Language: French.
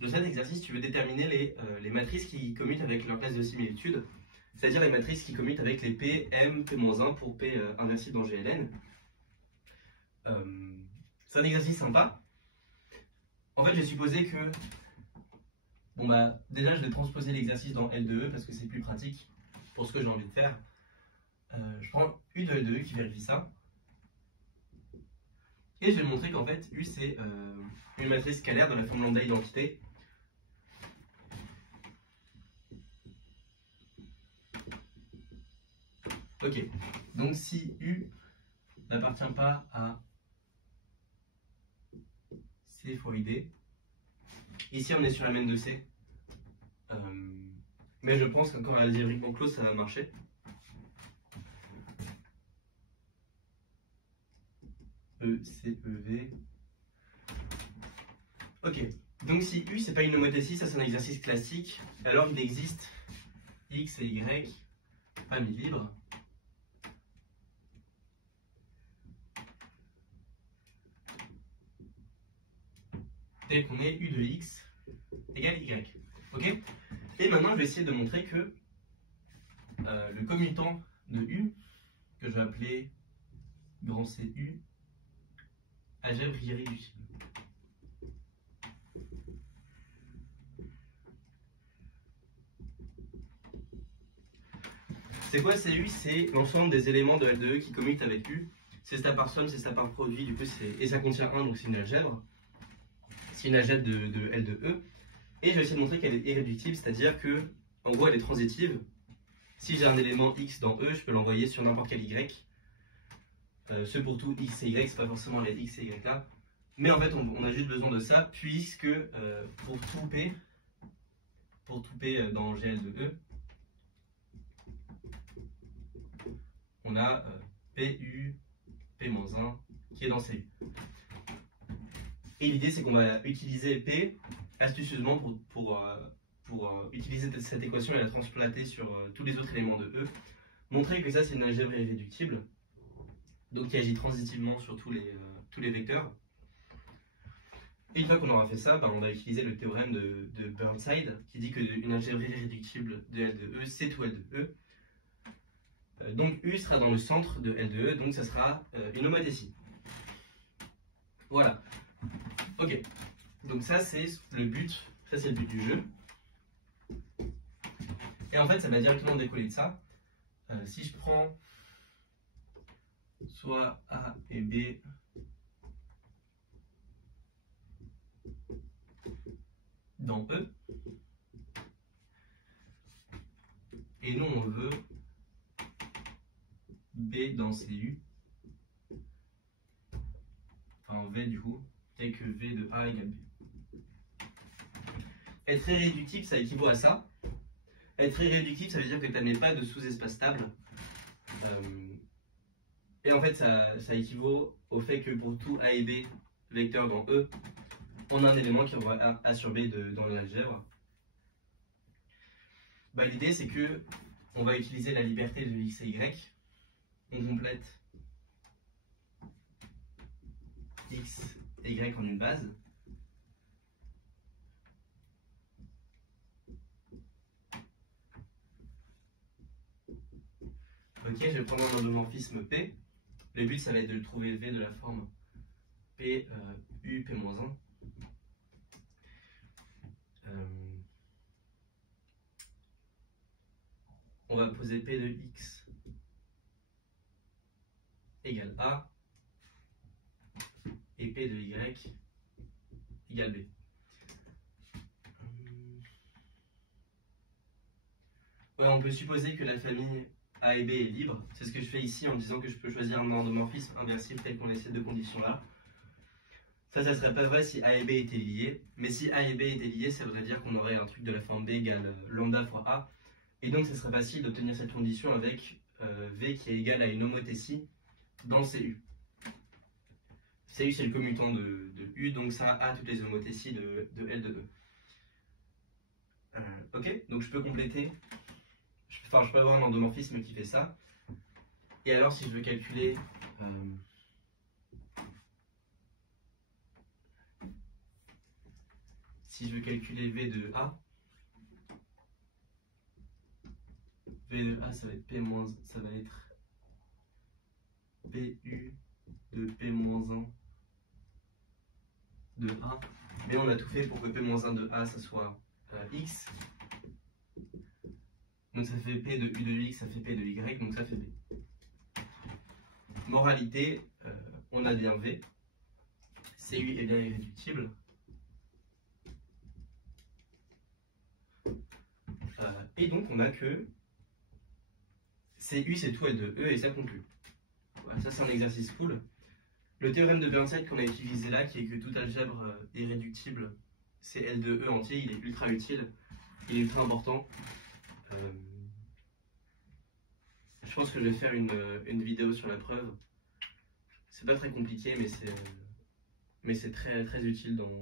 de cet exercice, tu veux déterminer les matrices qui commutent avec leur classe de similitude, c'est-à-dire les matrices qui commutent avec les P, M, P-1 pour P inversible dans GLN. C'est un exercice sympa. En fait, j'ai supposé que... Bon bah, déjà, je vais transposer l'exercice dans L2E parce que c'est plus pratique pour ce que j'ai envie de faire. Je prends U de L2E qui vérifie ça. Et je vais montrer qu'en fait, U, c'est une matrice scalaire de la forme lambda identité. Ok, donc si U n'appartient pas à C fois ID, ici on est sur la main de C, mais je pense qu'encore algébriquement close ça va marcher. E, C, E, V. Ok, donc si U c'est pas une homothétie, ça c'est un exercice classique, alors il existe X et Y, famille libre. Tel qu'on est U de X égale Y. Ok. Et maintenant, je vais essayer de montrer que le commutant de U, que je vais appeler grand CU, algèbre irréductible. C'est quoi CU? C'est l'ensemble des éléments de L2E qui commutent avec U. C'est ça par somme, c'est ça par produit, du coup, et ça contient 1, donc c'est une algèbre. C'est une algèbre de L2E. Et je vais essayer de montrer qu'elle est irréductible, c'est-à-dire que, en gros, elle est transitive. Si j'ai un élément X dans E, je peux l'envoyer sur n'importe quel Y. Ce pour tout X et Y, c'est pas forcément les X et Y là. Mais en fait, on a juste besoin de ça, puisque pour tout P dans GL de E, on a PU, P-1 qui est dans CU. Et l'idée, c'est qu'on va utiliser P astucieusement pour utiliser cette équation et la transplanter sur tous les autres éléments de E. Montrer que ça, c'est une algèbre irréductible, donc qui agit transitivement sur tous les vecteurs. Et une fois qu'on aura fait ça, on va utiliser le théorème de Burnside qui dit qu'une algèbre irréductible de L de E, c'est tout L de E. Donc U sera dans le centre de L de E, donc ça sera une homothétie. Voilà. Ok. Donc ça c'est le but du jeu. Et en fait ça va directement décoller de ça. Si je prends soit A et B dans E, et nous on veut B dans CU, enfin V du coup, tel que V de A égale B. Être irréductible, ça équivaut à ça. Être irréductible, ça veut dire que tu n'admets pas de sous-espace stable. Et en fait, ça équivaut au fait que pour tout A et B vecteurs dans E, on a un élément qui envoie A sur B dans l'algèbre. L'idée, c'est que on va utiliser la liberté de X et Y. On complète X et Y en une base. Ok, je vais prendre un endomorphisme P. Le but, ça va être de trouver V de la forme P, U, P-1. On va poser P de X égale A et P de Y égale B. Ouais, on peut supposer que la famille A et B est libre. C'est ce que je fais ici en disant que je peux choisir un endomorphisme inversible tel qu'on a ces deux conditions-là. Ça serait pas vrai si A et B étaient liés. Mais si A et B étaient liés, ça voudrait dire qu'on aurait un truc de la forme B égale lambda fois A. Et donc, ce serait facile d'obtenir cette condition avec V qui est égal à une homothétie dans CU. CU, c'est le commutant de U, donc ça a toutes les homothéties de L de E. Ok, donc je peux compléter. Enfin, je peux avoir un endomorphisme qui fait ça. Et alors, si je veux calculer si je veux calculer V de A, V de A, ça va être P moins, ça va être PU de P-1 de A. Mais on a tout fait pour que P-1 de A, ça soit X. Donc ça fait P de U de X, ça fait P de Y, donc ça fait B. Moralité, on a bien V. CU est bien irréductible. Et donc on a que CU c'est tout L2E et ça conclut. Voilà, ça c'est un exercice cool. Le théorème de Burnside qu'on a utilisé là, qui est que tout algèbre irréductible, c'est L2E entier, il est ultra utile, il est ultra important. Je pense que je vais faire une vidéo sur la preuve. C'est pas très compliqué, mais c'est très, très utile dans